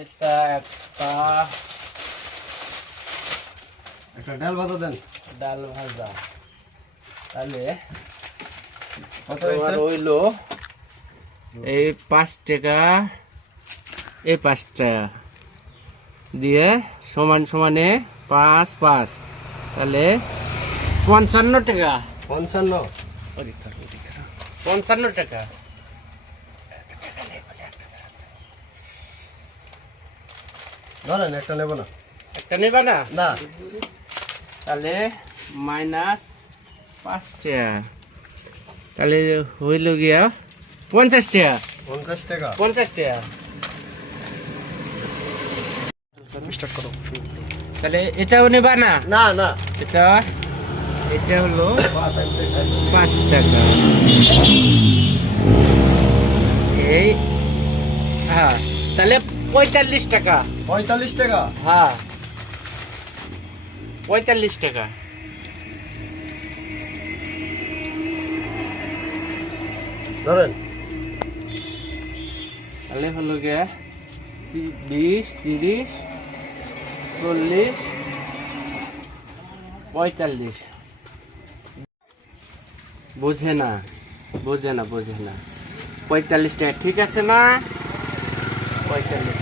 এটা একটা ডাল ভাজা দেন। ডাল ভাজা, তাহলে কত তোমার হয়েছে? হইলো এই 5 টাকা, এই 5 টাকা দিয়ে সমান সমানে 5 5, তাহলে 55 টাকা। 55। 55 টাকা। ধরেন একটা নেব না। একটা নেবা না? না, তাহলে মাইনাস 5 টাকা, তাহলে হইল গিয়া 50 টাকা। 50 টাকা। 50 টাকা। স্টার্ট করো। তাহলে এটাও নেবা না? না না, এটা হলো 5 টাকা। এই হ্যাঁ, তাহলে 45 টাকা। 45 টাকা। হ্যাঁ, 45 টাকা। ধরেন। তাহলে হলো গিয়া 20 30 40 45। বোঝে না 45 টাকা ঠিক আছে না? 45